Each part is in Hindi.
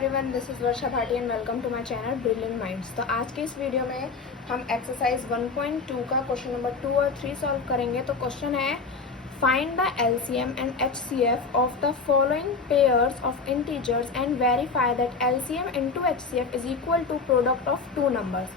Everyone, this is Varsha Bhati and welcome to my channel brilliant minds. तो आज के इस वीडियो में हम एक्सरसाइज 1.2 का क्वेश्चन नंबर 2 और 3 सॉल्व करेंगे। तो क्वेश्चन है find the LCM and HCF of the following pairs of integers and verify that LCM into HCF is equal to product of two numbers.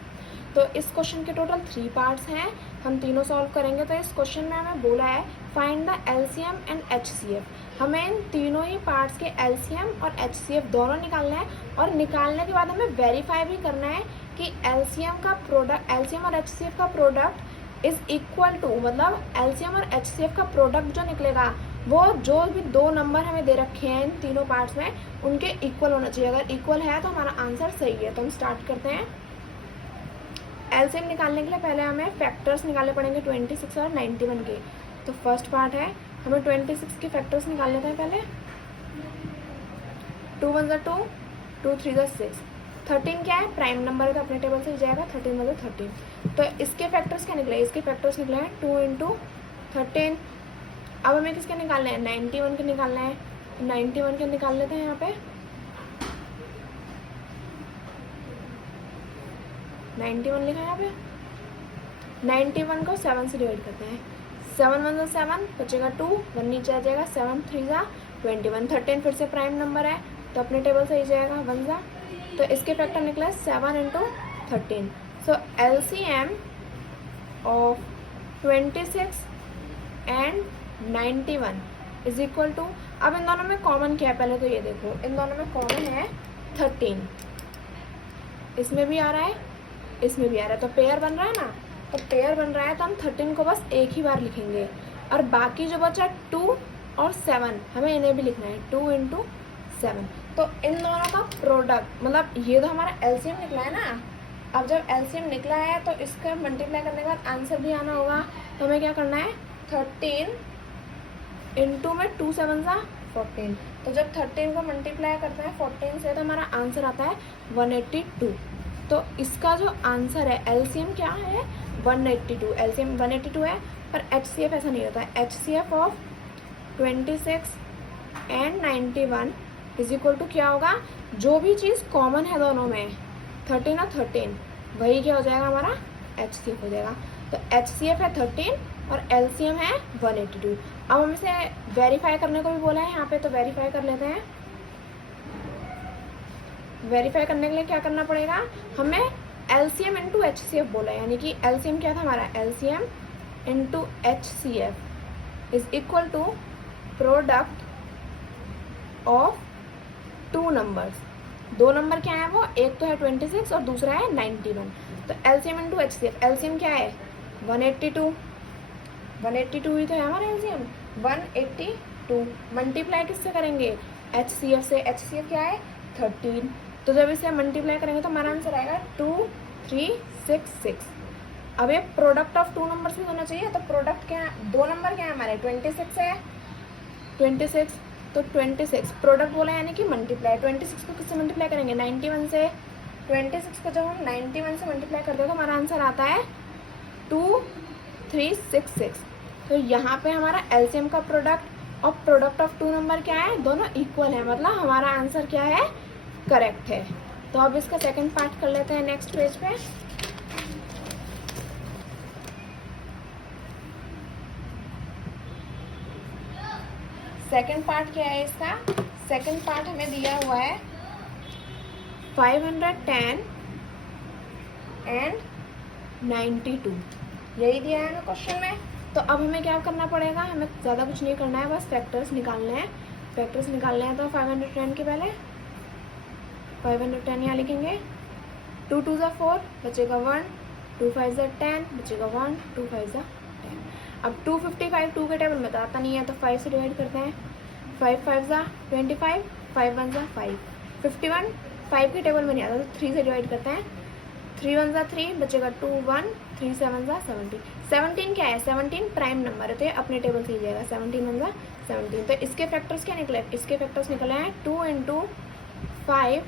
तो इस क्वेश्चन के टोटल 3 पार्ट्स हैं, हम तीनों सॉल्व करेंगे। तो इस क्वेश्चन में हमें बोला है find the LCM and HCF. हमें इन तीनों ही पार्ट्स के एलसीएम और एचसीएफ दोनों निकालना है और निकालने के बाद हमें वेरीफाई भी करना है कि एलसीएम और एचसीएफ का प्रोडक्ट इज इक्वल टू, मतलब एलसीएम और एचसीएफ का प्रोडक्ट जो निकलेगा वो जो भी दो नंबर हमें दे रखे हैं इन तीनों पार्ट्स में उनके इक्वल होना चाहिए। अगर इक्वल है तो हमारा आंसर सही है। तो हम स्टार्ट करते हैं। एलसीएम निकालने के लिए पहले हमें फैक्टर्स निकालने पड़ेंगे 26 और 91 के। तो फर्स्ट पार्ट है, हमें 26 के फैक्टर्स निकाल लेते हैं पहले। 2 1 2, 2 3 6। 13 क्या है, प्राइम नंबर है तो अपने टेबल से ही जाएगा। 13 1 13। तो इसके फैक्टर्स क्या निकले, इसके फैक्टर्स निकले हैं 2 × 13। अब हमें किसके निकालने हैं, 91 के निकालना है। 91 के निकाल लेते हैं यहाँ पे। 91 लिखा है यहाँ पे। 91 को 7 से डिवाइड करते हैं। 7 1 7, बचेगा 2, 1 नीचे आ जाएगा। 7 3 21। 13 फिर से प्राइम नंबर है तो अपने टेबल से ही जाएगा 1 जा। तो इसके फैक्टर निकला 7 × 13। So LCM of 26 and 91 is equal to, अब इन दोनों में कॉमन क्या है पहले तो ये देखो, इन दोनों में कॉमन है 13। इसमें भी आ रहा है, इसमें भी आ रहा है, तो पेयर बन रहा है ना। तो पेयर बन रहा है तो हम 13 को बस एक ही बार लिखेंगे और बाकी जो बचा 2 और 7 हमें इन्हें भी लिखना है। 2 × 7। तो इन दोनों का प्रोडक्ट, मतलब ये तो हमारा एलसीएम निकला है ना। अब जब एलसीएम निकला है तो इसका मल्टीप्लाई करने के बाद आंसर भी आना होगा। तो हमें क्या करना है, 13 × में 2 7 14। तो जब 13 को मल्टीप्लाई करते हैं 14 से तो हमारा आंसर आता है 182। तो इसका जो आंसर है, एलसीएम क्या है 182, एलसीएम 182 है। पर एचसीएफ ऐसा नहीं होता है। HCF of 26 and 91 is equal to क्या होगा, जो भी चीज़ कॉमन है दोनों में 13 और 13 वही क्या हो जाएगा, हमारा एचसीएफ हो जाएगा। तो एचसीएफ है 13 और एलसीएम है 182। अब हम इसे वेरीफाई करने को भी बोला है यहाँ पे, तो वेरीफाई कर लेते हैं। वेरीफाई करने के लिए क्या करना पड़ेगा, हमें एलसीएम इनटू एचसीएफ बोला है, यानी कि एलसीएम क्या था हमारा, LCM into HCF is equal to product of two numbers. दो नंबर क्या है वो, एक तो है 26 और दूसरा है 91। तो एलसीएम इनटू एचसीएफ, एलसीएम क्या है 182, 182 ही तो है हमारा एलसीएम 182। मल्टीप्लाई किससे करेंगे, एचसीएफ से। एचसीएफ क्या है 13। तो जब इसे मल्टीप्लाई करेंगे तो हमारा आंसर आएगा 2366। अब ये प्रोडक्ट ऑफ टू नंबर्स भी होना चाहिए। तो प्रोडक्ट क्या है, दो नंबर क्या है हमारे, 26 है, 26। तो 26 प्रोडक्ट बोला है, यानी कि मल्टीप्लाई। 26 को किससे मल्टीप्लाई करेंगे, 91 से। 26 को जब हम 91 से मल्टीप्लाई करते हैं तो हमारा आंसर आता है 2366। तो यहाँ पे हमारा एलसीएम का प्रोडक्ट और प्रोडक्ट ऑफ टू नंबर क्या है, दोनों इक्वल है, मतलब हमारा आंसर क्या है, करेक्ट है। तो अब इसका सेकंड पार्ट कर लेते हैं नेक्स्ट पेज पे। सेकंड पार्ट क्या है इसका, सेकंड पार्ट हमें दिया हुआ है 510 एंड 92, यही दिया है ना क्वेश्चन में। तो अब हमें क्या करना पड़ेगा, हमें ज़्यादा कुछ नहीं करना है, बस फैक्टर्स निकालने हैं। फैक्टर्स निकालने हैं तो 510 के पहले 510 यहाँ लिखेंगे। 2 2 4, बचेगा 1, 2 5 10, बचेगा 1, 2 5 10। अब 255 2 के टेबल में तो आता नहीं है तो 5 से डिवाइड करते हैं। 5 5 25, 5 1 5। 51 5 के टेबल में नहीं आता तो 3 से डिवाइड करते हैं। 3 1 3, बचेगा 2 1, 3 7 17। 17 क्या है, 17 प्राइम नंबर है तो ये अपने टेबल से ही जाएगा। 17 1 17। तो इसके फैक्टर्स क्या निकले, इसके फैक्टर्स निकले हैं 2 × 5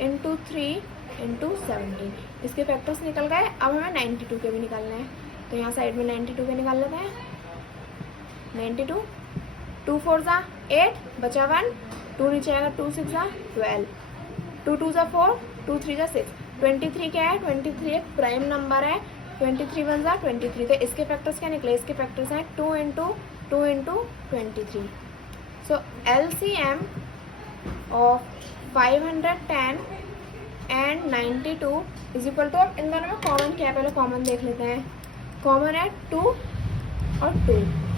× 3 × 17। इसके फैक्टर्स निकल गए। अब हमें 92 के भी निकालने हैं, तो यहाँ साइड में 92 के निकाल लेते हैं। 92, 2 4 8, बचा 1, 2 नीचे आएगा, 2 6 12। 2 2 ज़ा 4, 2 3 ज़ा 6, 23 क्या है, 23 एक प्राइम नंबर है, 23 1 ज़ा 23, तो इसके फैक्टर्स क्या निकले, इसके फैक्टर्स हैं 2 into 23। So LCM of 510 and 92 is equal to, अब इन दोनों में कॉमन क्या है, पहले कॉमन देख लेते हैं। कॉमन है 2 और 2,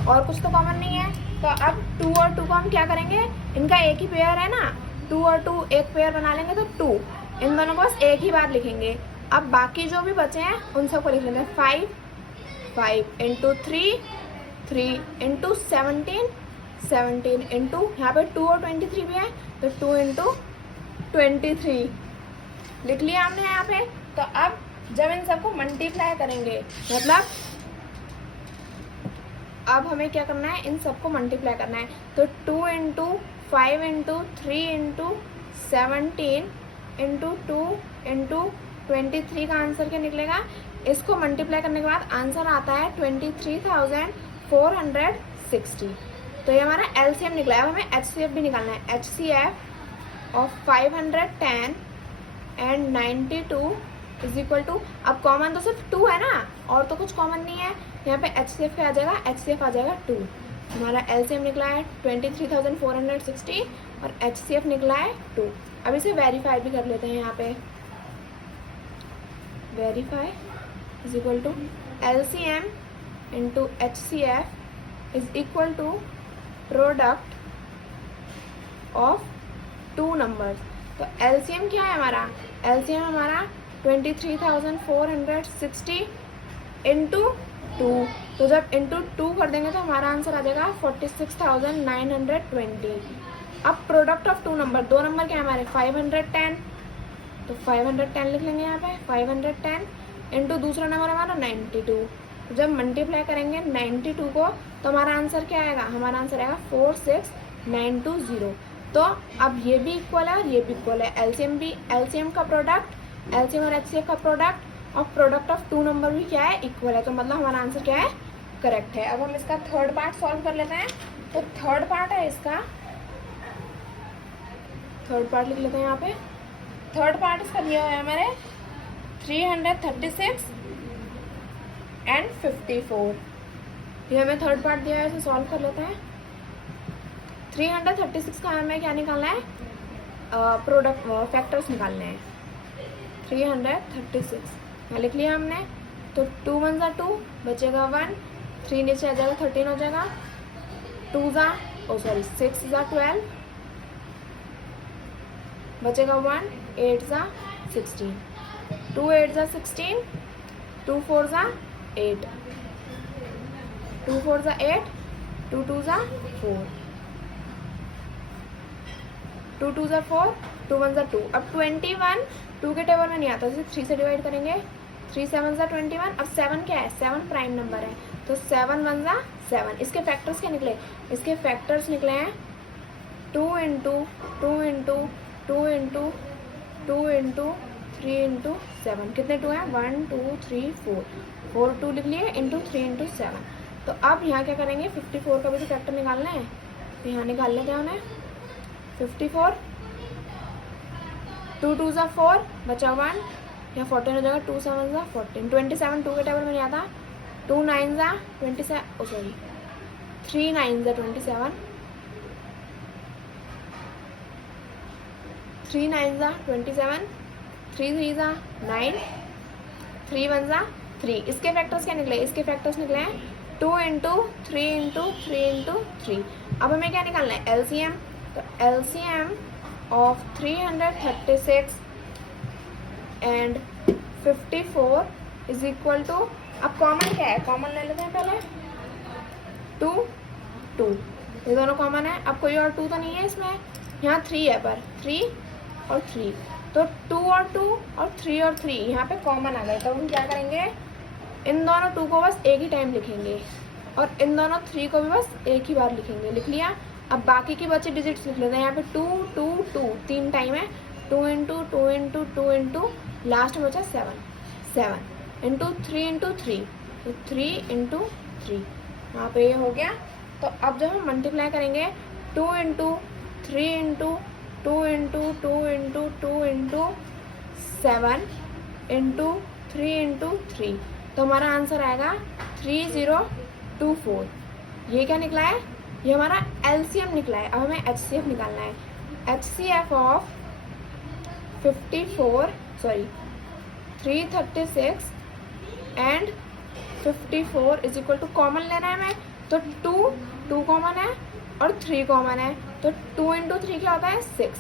और कुछ तो कॉमन नहीं है, तो अब 2 और 2 को हम क्या करेंगे, इनका एक ही पेयर है ना, 2 और 2 एक पेयर बना लेंगे, तो 2 इन दोनों को बस एक ही बार लिखेंगे। अब बाकी जो भी बचे हैं उन सबको लिख लेंगे। 5 5 इंटू 3 3 इंटू 17 17 इंटू, यहाँ पे 2 और 23 भी है, तो 2 इंटू 23 लिख लिया हमने यहाँ पे। तो अब जब इन सबको मल्टीप्लाई करेंगे, मतलब अब हमें क्या करना है, इन सबको मल्टीप्लाई करना है, तो 2 into 5 into 3 into 17 into 2 into 23 का आंसर क्या निकलेगा, इसको मल्टीप्लाई करने के बाद आंसर आता है 23,460। तो ये हमारा LCM निकला है। अब हमें HCF भी निकालना है। HCF of 510 and 92 is equal to, अब कॉमन तो सिर्फ 2 है ना, और तो कुछ कॉमन नहीं है, यहाँ पे HCF क्या आ जाएगा, HCF आ जाएगा 2। हमारा LCM निकला है 23,460 और HCF निकला है 2। अब इसे वेरीफाई भी कर लेते हैं। यहाँ पे verify is equal to LCM into HCF is equal to product of 2 numbers. तो LCM क्या है हमारा, LCM हमारा 23,460 इंटू 2, तो जब इंटू 2 कर देंगे तो हमारा आंसर आ जाएगा 46,920। अब प्रोडक्ट ऑफ 2 नंबर, 2 नंबर क्या है हमारे 510, तो 510 लिख लेंगे यहाँ पे, 510 इंटू दूसरा नंबर हमारा 92। जब मल्टीप्लाई करेंगे 92 को तो हमारा आंसर क्या आएगा, हमारा आंसर आएगा 46920। तो अब ये भी इक्वल है और ये भी इक्वल है। LCM का प्रोडक्ट, LCM और HCF का प्रोडक्ट और प्रोडक्ट ऑफ 2 नंबर भी क्या है, इक्वल है, तो मतलब हमारा आंसर क्या है, करेक्ट है। अब हम इसका थर्ड पार्ट सॉल्व कर लेते हैं। तो थर्ड पार्ट है इसका, थर्ड पार्ट लिख लेते हैं यहाँ पे। थर्ड पार्ट इसका दिया हुआ है हमारे 336 एंड 54, ये हमें थर्ड पार्ट दिया है, इसे सॉल्व कर लेते हैं। 336 का हमें क्या निकालना है, प्रोडक्ट फैक्टर्स निकालने हैं। 336 यहाँ लिख लिया हमने, तो 2 1 ज़ा 2 बचेगा 1, 3 नीचे आ जाएगा 13 हो जाएगा, 6 ज़ा 12 बचेगा 1, 8 ज़ा 16, 2 8 ज़ा 16, 2 4 ज़ा 8, 2 4 ज़ा 8, 2 2 ज़ा 4, 2 2 ज़ा 4, 2 1 ज़ा 2। अब 21 2 के टेबल में नहीं आता, इसे 3 से डिवाइड करेंगे, 3 7 ज़ा 21। अब 7 क्या है, 7 प्राइम नंबर है, तो 7 1 ज़ा 7। इसके फैक्टर्स क्या निकले, इसके फैक्टर्स निकले हैं 2 into 2 into 2 into 2 into 3 into 7, कितने 2 हैं, 1 2 3 4, 4 2 लिख लिए इंटू 3 इंटू 7। तो अब यहाँ क्या करेंगे, 54 का भी तो फैक्टर निकालना है, तो यहाँ निकाल लेते हैं हमें 54, 2 2 ज़ा 4 बचा 1, यहाँ 14 हो जाएगा, 2 7 ज़ा 14, 27 2 के टेबल में नहीं आता, 2 9 ज़ा 27, 3 9 ज़ा 27, 3 9 ज़ा 27, 3 3 ज़ा 9, 3 1 ज़ा 3। इसके फैक्टर्स क्या निकले, इसके फैक्टर्स निकले हैं 2 इंटू 3 इंटू 3 इंटू 3। अब हमें क्या निकालना है, LCM। तो LCM of 336 and 54 is equal to, अब कॉमन क्या है, कॉमन ले लेते हैं पहले, 2 2, ये दोनों कॉमन है। अब कोई और 2 तो नहीं है इसमें, यहाँ 3 है, पर 3 और 3, तो 2 और 2 और 3 और 3 यहाँ पे कॉमन आ गए। तो हम क्या करेंगे, इन दोनों 2 को बस एक ही टाइम लिखेंगे और इन दोनों 3 को भी बस एक ही बार लिखेंगे। लिख लिया। अब बाकी की बचे डिजिट्स लिख लेते हैं। यहाँ पे 2 2 2 3 टाइम है, 2 इंटू 2 इंटू 2 इंटू लास्ट में बचा 7 7 इंटू 3 इंटू 3, तो 3 इंटू 3 यहाँ पे ये हो गया। तो अब जब हम मल्टीप्लाई करेंगे 2 into 3 into 2 into 2 into 2 into 7 into 3 into 3। तो हमारा आंसर आएगा 3024। ये क्या निकला है? ये हमारा एलसीएम निकला है। अब हमें एचसीएफ निकालना है। HCF of 336 and 54 is equal to, common लेना है हमें, तो 2 कॉमन है और 3 कॉमन है, तो 2 इंटू 3 क्या होता है? 6।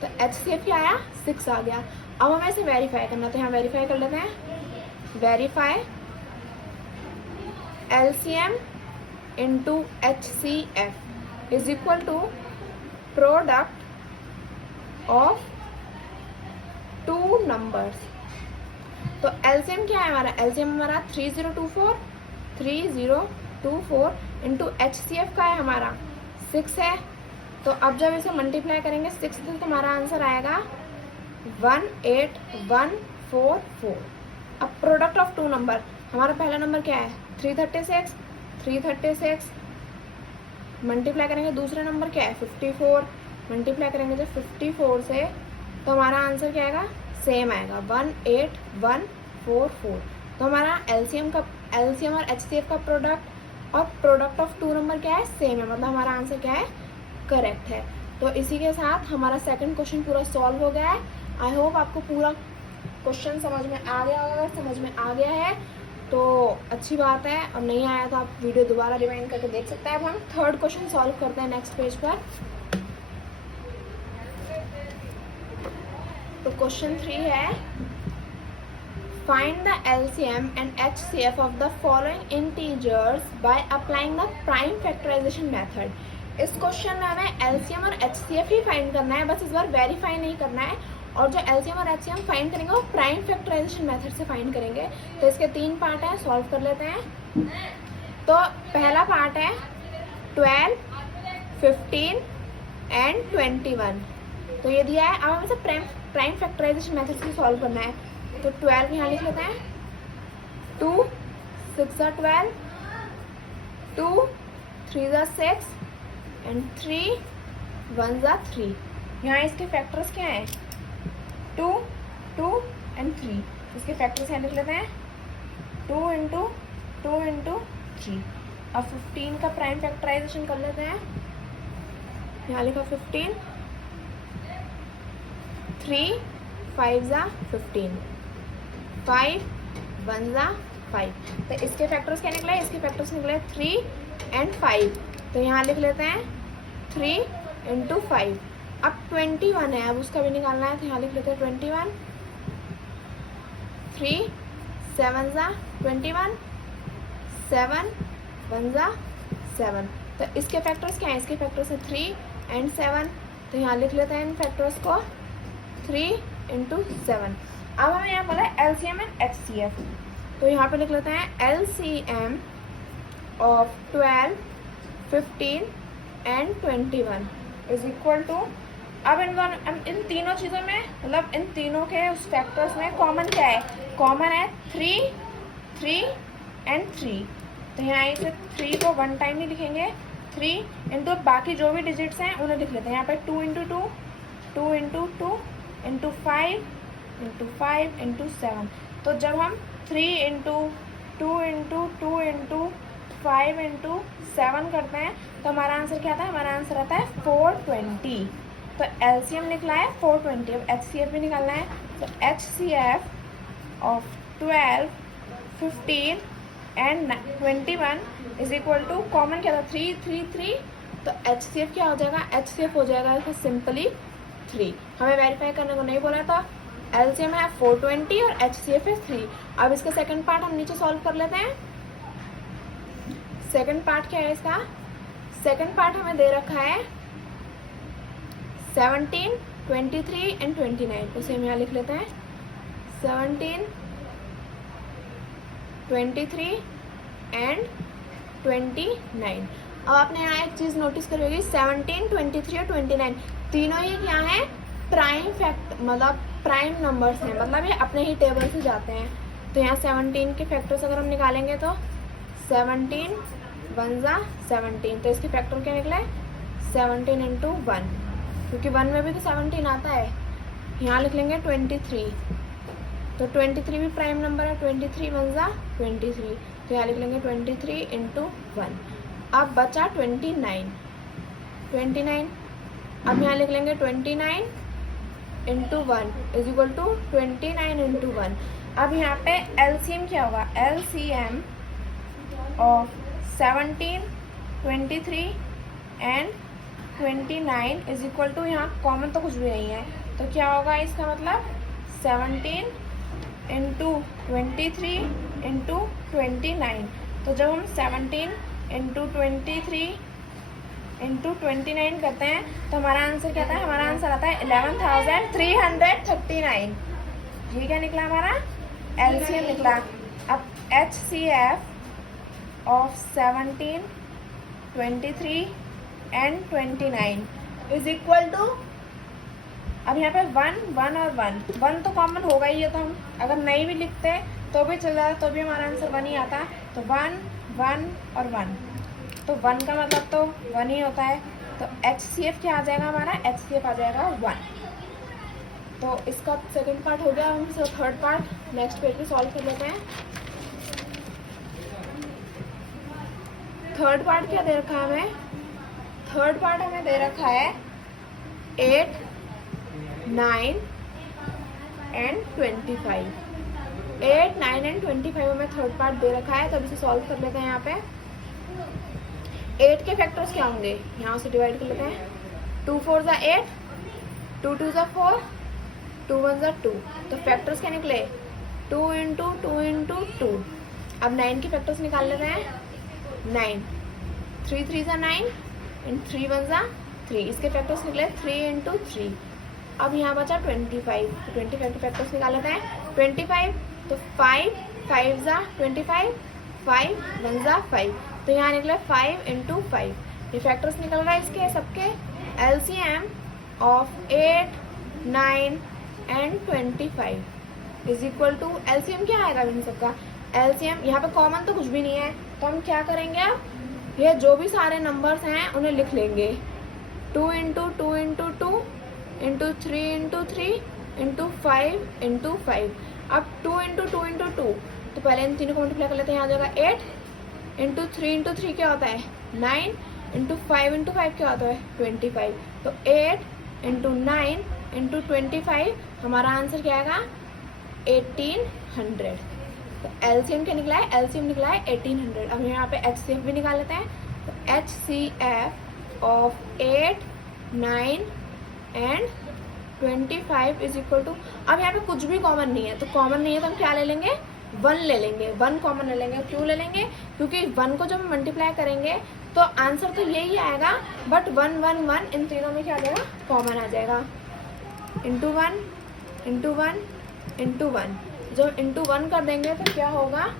तो एचसीएफ क्या आया? 6 आ गया। अब हमें इसे वेरीफाई करना है, तो यहाँ वेरीफाई कर लेते हैं। Verify LCM into HCF is equal to product of 2 numbers. तो एलसीएम क्या है हमारा? एलसीएम हमारा 3024 इंटू HCF का है हमारा 6 है। तो अब जब इसे मल्टीप्लाई करेंगे 6 से, तो हमारा आंसर आएगा 18144। अब प्रोडक्ट ऑफ 2 नंबर, हमारा पहला नंबर क्या है? 336 मल्टीप्लाई करेंगे, दूसरा नंबर क्या है? 54 मल्टीप्लाई करेंगे तो 54 से, तो हमारा आंसर क्या आएगा? सेम आएगा 18144। तो हमारा एलसीएम और HCF का प्रोडक्ट और प्रोडक्ट ऑफ 2 नंबर क्या है? सेम है, मतलब हमारा आंसर क्या है? करेक्ट है। तो इसी के साथ हमारा सेकंड क्वेश्चन पूरा सॉल्व हो गया है। आई होप आपको पूरा क्वेश्चन समझ में आ गया होगा। अगर समझ में आ गया है तो अच्छी बात है, और नहीं आया तो आप वीडियो दोबारा रिवाइंड करके देख सकते हैं। अब हम थर्ड क्वेश्चन सॉल्व करते हैं नेक्स्ट पेज पर। तो क्वेश्चन 3 है, find the LCM and HCF of the following integers by applying the prime factorization method. इस क्वेश्चन में हमें एलसीएम और HCF ही फाइंड करना है, बस इस बार वेरीफाई नहीं करना है। और जो एलसीएम और HCF फाइंड करेंगे वो प्राइम फैक्टराइजेशन मेथड से फाइंड करेंगे। तो इसके 3 पार्ट है, सॉल्व कर लेते हैं। तो पहला पार्ट है 12, 15 एंड 21। तो ये दिया है। अब हमें इसे प्राइम फैक्टराइजेशन मेथड से सॉल्व करना है। तो 12 यहाँ लिख लेते हैं। 2 6 12, 2 3 6 एंड 3 1 3। यहाँ इसके फैक्टर्स क्या हैं? 2 2 एंड 3। इसके फैक्टर्स यहाँ लिख लेते हैं। 2 इंटू 2 इंटू 3। अब 15 का प्राइम फैक्टराइजेशन कर लेते हैं। यहाँ लिखा 15, 3 5 15, 5 1 5। तो इसके फैक्टर्स क्या निकले? इसके फैक्टर्स निकले 3 एंड 5। तो यहाँ लिख लेते हैं 3 इंटू 5। अब 21 है, अब उसका भी निकालना है, तो यहाँ लिख लेते हैं 21। 3 7 21, 7 1 7। तो इसके फैक्टर्स क्या हैं? इसके फैक्टर्स हैं 3 एंड 7। तो यहाँ लिख लेते हैं इन फैक्टर्स को 3 इंटू 7। अब हमें यहाँ बोला है एलसीएम एंड HCF। तो यहाँ पे लिख लेते हैं LCM of 12, 15 and 21 is equal to, अब इन तीनों चीज़ों में, मतलब इन तीनों के उस फैक्टर्स में कॉमन क्या है? कॉमन है 3 3 एंड 3। तो यहाँ इसे 3 को 1 टाइम ही लिखेंगे, 3 इंटू बाकी जो भी डिजिट्स हैं उन्हें लिख लेते हैं। यहाँ पे 2 into 2, 2 into 2 into 5 into 5 into 7। तो जब हम 3 इंटू 2 इंटू 2 इंटू 5 इंटू 7 करते हैं तो हमारा आंसर क्या आता है? हमारा आंसर आता है 420। तो एलसीएम निकला है 420। अब HCF भी निकालना है। तो HCF of 12, 15 and 21 is equal to, common क्या था? 3 3 3। तो HCF क्या हो जाएगा? HCF हो जाएगा सिंपली 3। हमें वेरीफाई करने को नहीं बोला था। एलसीएम है 420 और HCF है 3। अब इसका सेकंड पार्ट हम नीचे सॉल्व कर लेते हैं। सेकंड पार्ट क्या है इसका? सेकंड पार्ट हमें दे रखा है 17, 23 एंड 29। तो सेम यहाँ लिख लेते हैं 17, 23 एंड 29। अब आपने यहाँ एक चीज़ नोटिस करी होगी, 17, 23 और 29 तीनों ही क्या हैं? प्राइम मतलब प्राइम नंबर्स हैं, मतलब ये अपने ही टेबल से जाते हैं। तो यहाँ 17 के फैक्टर्स अगर हम निकालेंगे तो 17 1 17। तो इसके फैक्टर क्या निकले? 17 इंटू 1 क्योंकि 1 में भी तो 17 आता है। यहाँ लिख लेंगे 23, तो 23 भी प्राइम नंबर है, 23 वन ज़ा 23, तो यहाँ लिख लेंगे 23 इंटू 1। अब बचा 29, अब यहाँ लिख लेंगे 29 into 1 is equal to 29 into 1। अब यहाँ पे एलसीएम क्या होगा, LCM of 17, 23 and 29 is equal to, यहाँ कॉमन तो कुछ भी नहीं है, तो क्या होगा इसका मतलब 17 इंटू 23 इंटू 29। तो जब हम 17 इंटू 23 इंटू 29 करते हैं तो हमारा आंसर क्या आता है, हमारा आंसर आता है 11,339। ये क्या निकला हमारा एलसीएम निकला। अब HCF of 17, 23 and 29 is equal to, अब यहाँ पे 1 और 1 तो कॉमन होगा ही है, तो हम अगर नहीं भी लिखते तो भी चल जाता, तो भी हमारा आंसर 1 ही आता। तो 1 और 1, तो 1 का मतलब तो 1 ही होता है, तो HCF क्या आ जाएगा हमारा, HCF आ जाएगा 1। तो इसका सेकंड पार्ट हो गया, हम थर्ड पार्ट नेक्स्ट पेज पे सॉल्व कर लेते हैं। थर्ड पार्ट क्या दे रखा है हमें, थर्ड पार्ट हमें दे रखा है 8, 9 एंड 25। 8, 9 एंड 25 हमें थर्ड पार्ट दे रखा है, तब इसे सॉल्व कर लेते हैं। यहाँ पे 8 के फैक्टर्स क्या होंगे, यहाँ से डिवाइड कर लेते हैं। 2 4 ज़ा 8, 2 2 ज़ा 4, 2 1 ज़ा 2, तो फैक्टर्स क्या निकले 2 इंटू 2 इंटू 2। अब 9 के फैक्टर्स निकाल लेते हैं। 9, 3 3 ज़ा 9 एंड 3 1 ज़ा 3, इसके फैक्टर्स निकले 3 इंटू 3। अब यहाँ बचा 25, तो 25 के फैक्टर्स निकाल लेते हैं। 25, तो 5 5 ज़ा 25, 5 1 ज़ा 5, तो यहाँ निकले 5 इंटू 5। ये फैक्टर्स निकल रहा है इसके सबके। LCM of 8, 9 and 25 is equal to, LCM क्या आएगा इन सबका, एलसीएम यहाँ पे कॉमन तो कुछ भी नहीं है, तो हम क्या करेंगे, अब ये जो भी सारे नंबर्स हैं उन्हें लिख लेंगे। 2 into 2 into 2 into 3 into 3 into 5 into 5। अब 2 इंटू 2 इंटू 2, तो पहले इन तीनों को मल्टीप्लाई कर लेते हैं। यहाँ आ जाएगा 8 इंटू 3 इंटू 3 क्या होता है 9 इंटू 5 इंटू 5 क्या होता है 25। तो 8 इंटू 9 इंटू 25, हमारा आंसर क्या आएगा 1800। तो एलसीएम क्या निकला है, एलसीएम निकला है 1800। अब यहाँ पे HCF भी निकाल लेते हैं। तो HCF of 8, 9 and 25 is equal to, अब यहाँ पे कुछ भी कॉमन नहीं है, तो कॉमन नहीं है तो हम क्या ले लेंगे 1 ले लेंगे, 1 कॉमन ले लेंगे। क्यों ले लेंगे, क्योंकि 1 को जब हम मल्टीप्लाई करेंगे तो आंसर तो यही आएगा, बट 1 1 1 इन तीनों में क्या आ जाएगा कॉमन आ जाएगा। इंटू 1 इंटू 1 इंटू 1, जब इंटू 1 कर देंगे तो क्या होगा,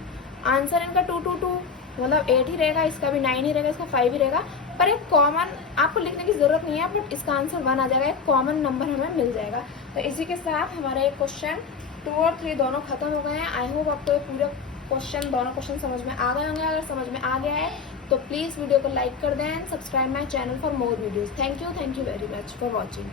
आंसर इनका 2 2 2 मतलब 8 ही रहेगा, इसका भी 9 ही रहेगा, इसका 5 ही रहेगा। पर एक कॉमन आपको लिखने की ज़रूरत नहीं है, बट इसका आंसर 1 आ जाएगा, एक कॉमन नंबर हमें मिल जाएगा। तो इसी के साथ हमारे एक क्वेश्चन 2 और 3 दोनों खत्म हो गए हैं। आई होप आपको ये पूरे क्वेश्चन, दोनों क्वेश्चन समझ में आ गए होंगे। अगर समझ में आ गया है तो प्लीज़ वीडियो को लाइक कर दें and subscribe my channel for more videos. Thank you very much for watching.